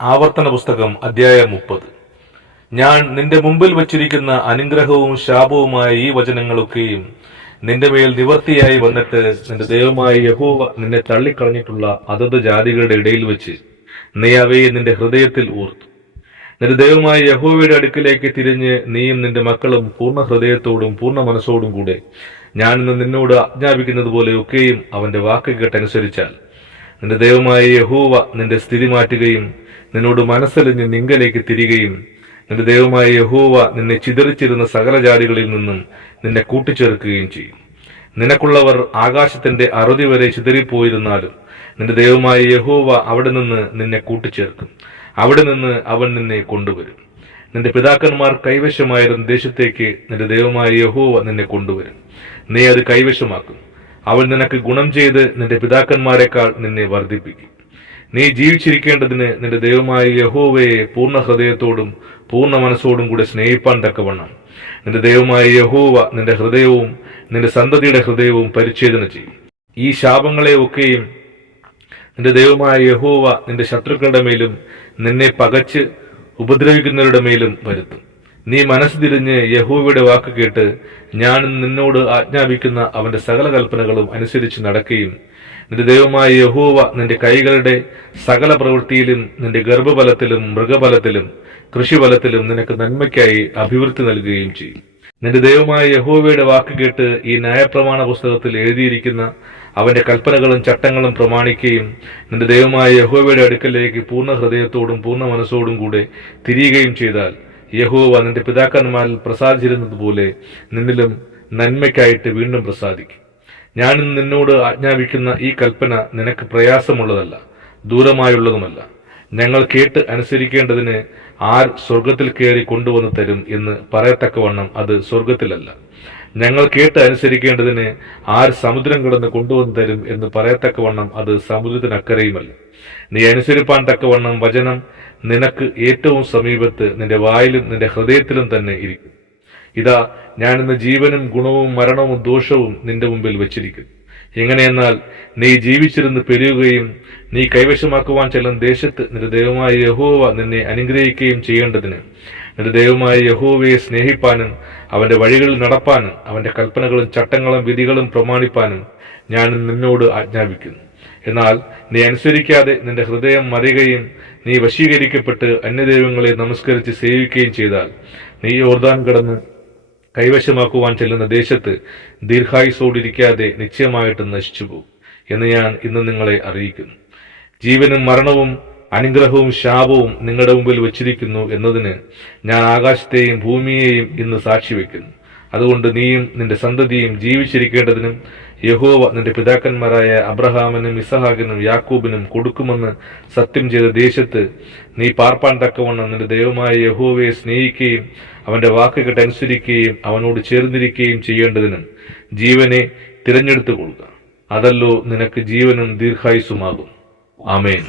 ആവർത്തന പുസ്തകം അധ്യായം 30. ഞാൻ നിന്റെ മുമ്പിൽ വച്ചിരിക്കുന്ന അനുഗ്രഹവും ശാപവുമായ ഈ വചനങ്ങളൊക്കെയും നിന്റെ മേൽ നിവർത്തിയായി വന്നിട്ട് നിന്റെ ദൈവമായ യഹോവ നിന്നെ തള്ളിക്കളഞ്ഞിട്ടുള്ള അതത് ജാതികളുടെ ഇടയിൽ വെച്ച് നീ അവയെ നിന്റെ ഹൃദയത്തിൽ ഓർത്തു. നിന്റെ ദൈവമായ യഹോവയുടെ അടുക്കിലേക്ക് തിരിഞ്ഞ് നീയും നിന്റെ മക്കളും പൂർണ്ണ ഹൃദയത്തോടും പൂർണ്ണ മനസ്സോടും കൂടെ ഞാൻ ഇന്ന് നിന്നോട് ആജ്ഞാപിക്കുന്നത് പോലെ ഒക്കെയും അവന്റെ വാക്ക് കേട്ടനുസരിച്ചാൽ നിന്റെ ദൈവമായ യഹോവ നിന്റെ സ്ഥിതി മാറ്റുകയും നിന്നോട് മനസ്സലിഞ്ഞ് നിങ്കലേക്ക് തിരികെയും നിന്റെ ദൈവമായ യഹോവ നിന്നെ ചിതറിച്ചിരുന്ന സകല ജാതികളിൽ നിന്നും നിന്നെ കൂട്ടിച്ചേർക്കുകയും ചെയ്യും. നിനക്കുള്ളവർ ആകാശത്തിന്റെ അറുതി വരെ ചിതറിപ്പോയിരുന്നാലും നിന്റെ ദൈവമായ യഹോവ അവിടെ നിന്ന് നിന്നെ കൂട്ടിച്ചേർക്കും. അവിടെ നിന്ന് അവൻ നിന്നെ കൊണ്ടുവരും. നിന്റെ പിതാക്കന്മാർ കൈവശമായിരുന്ന ദേശത്തേക്ക് നിന്റെ ദൈവമായ യഹോവ നിന്നെ കൊണ്ടുവരും. നീ അത് കൈവശമാക്കും. അവൻ നിനക്ക് ഗുണം ചെയ്ത് നിന്റെ പിതാക്കന്മാരെക്കാൾ നിന്നെ വർദ്ധിപ്പിക്കും. നീ ജീവിച്ചിരിക്കേണ്ടതിന് നിന്റെ ദൈവമായ യഹോവയെ പൂർണ്ണ ഹൃദയത്തോടും പൂർണ്ണ മനസ്സോടും കൂടെ സ്നേഹിപ്പാൻ തക്കവണ്ണം നിന്റെ ദൈവമായ യഹോവ നിന്റെ ഹൃദയവും നിന്റെ സന്തതിയുടെ ഹൃദയവും പരിച്ഛേദന ചെയ്യും. ഈ ശാപങ്ങളെ ഒക്കെയും നിന്റെ ദൈവമായ യഹോവ നിന്റെ ശത്രുക്കളുടെ മേലും നിന്നെ പകച്ച് ഉപദ്രവിക്കുന്നവരുടെ മേലും വരുത്തും. നീ മനസ്സ് തിരിഞ്ഞ് യഹോവയുടെ വാക്ക് കേട്ട് ഞാൻ നിന്നോട് ആജ്ഞാപിക്കുന്ന അവന്റെ സകല കൽപ്പനകളും അനുസരിച്ച് നടക്കുകയും നിന്റെ ദൈവമായ യഹോവ നിന്റെ കൈകളുടെ സകല പ്രവൃത്തിയിലും നിന്റെ ഗർഭബലത്തിലും മൃഗബലത്തിലും കൃഷിബലത്തിലും നിനക്ക് നന്മയ്ക്കായി അഭിവൃദ്ധി നൽകുകയും ചെയ്യും. നിന്റെ ദൈവമായ യഹോവയുടെ വാക്ക് കേട്ട് ഈ ന്യായപ്രമാണ പുസ്തകത്തിൽ എഴുതിയിരിക്കുന്ന അവന്റെ കൽപ്പനകളും ചട്ടങ്ങളും പ്രമാണിക്കുകയും നിന്റെ ദൈവമായ യഹോവയുടെ അടുക്കലേക്ക് പൂർണ്ണ ഹൃദയത്തോടും പൂർണ്ണ മനസ്സോടും കൂടെ തിരിയുകയും ചെയ്താൽ യഹോവ നിന്റെ പിതാക്കന്മാരിൽ പ്രസാദിച്ചിരുന്നതുപോലെ നിന്നിലും നന്മയ്ക്കായിട്ട് വീണ്ടും പ്രസാദിക്കും. ഞാൻ നിന്നോട് ആജ്ഞാപിക്കുന്ന ഈ കൽപ്പന നിനക്ക് പ്രയാസമുള്ളതല്ല, ദൂരമായുള്ളതുമല്ല. ഞങ്ങൾ കേട്ട് അനുസരിക്കേണ്ടതിന് ആർ സ്വർഗത്തിൽ കയറി കൊണ്ടുവന്ന് തരും എന്ന് പറയത്തക്കവണ്ണം അത് സ്വർഗത്തിലല്ല. ഞങ്ങൾ കേട്ട് അനുസരിക്കേണ്ടതിന് ആർ സമുദ്രം കിടന്ന് കൊണ്ടുവന്ന് തരും എന്ന് പറയത്തക്കവണ്ണം അത് സമുദ്രത്തിനക്കരയുമല്ല. നീ അനുസരിപ്പാൻ തക്കവണ്ണം വചനം നിനക്ക് ഏറ്റവും സമീപത്ത് നിന്റെ വായിലും നിന്റെ ഹൃദയത്തിലും തന്നെ ഇരിക്കും. ഇതാ, ഞാൻ ഇന്ന് ജീവനും ഗുണവും മരണവും ദോഷവും നിന്റെ മുമ്പിൽ വച്ചിരിക്കുന്നു. എങ്ങനെയെന്നാൽ നീ ജീവിച്ചിരുന്ന് പെരുകുകയും നീ കൈവശമാക്കുവാൻ ചെല്ലുന്ന ദേശത്ത് നിന്റെ ദൈവമായ യഹോവ നിന്നെ അനുഗ്രഹിക്കുകയും ചെയ്യേണ്ടതിന് നിന്റെ ദൈവമായ യഹോവയെ സ്നേഹിപ്പാനും അവന്റെ വഴികളിൽ നടപ്പാനും അവന്റെ കൽപ്പനകളും ചട്ടങ്ങളും വിധികളും പ്രമാണിപ്പാനും ഞാൻ നിന്നോട് ആജ്ഞാപിക്കുന്നു. എന്നാൽ നീ അനുസരിക്കാതെ നിന്റെ ഹൃദയം മറിയുകയും നീ വശീകരിക്കപ്പെട്ട് അന്യദൈവങ്ങളെ നമസ്കരിച്ച് സേവിക്കുകയും ചെയ്താൽ നീ യോർദാൻ കടന്ന് കൈവശമാക്കുവാൻ ചെല്ലുന്ന ദേശത്ത് ദീർഘായുസോടിരിക്കാതെ നിശ്ചയമായിട്ട് നശിച്ചുപോകും എന്ന് ഞാൻ ഇന്ന് നിങ്ങളെ അറിയിക്കുന്നു. ജീവനും മരണവും അനുഗ്രഹവും ശാപവും നിങ്ങളുടെ മുമ്പിൽ വച്ചിരിക്കുന്നു എന്നതിന് ഞാൻ ആകാശത്തെയും ഭൂമിയെയും ഇന്ന് സാക്ഷി വയ്ക്കുന്നു. അതുകൊണ്ട് നീയും നിന്റെ സന്തതിയും ജീവിച്ചിരിക്കേണ്ടതിനും യഹോവ നിന്റെ പിതാക്കന്മാരായ അബ്രഹാമിനും ഇസഹാക്കിനും യാക്കൂബിനും കൊടുക്കുമെന്ന് സത്യം ചെയ്ത ദേശത്ത് നീ പാർപ്പാൻ തക്കവണ്ണം നിന്റെ ദൈവമായ യഹോവയെ സ്നേഹിക്കുകയും അവന്റെ വാക്ക് കേട്ടനുസരിക്കുകയും അവനോട് ചേർന്നിരിക്കുകയും ചെയ്യേണ്ടതിനും ജീവനെ തിരഞ്ഞെടുത്തു കൊള്ളുക. അതല്ലോ നിനക്ക് ജീവനും ദീർഘായുസ്സുമാകും. ആമേൻ.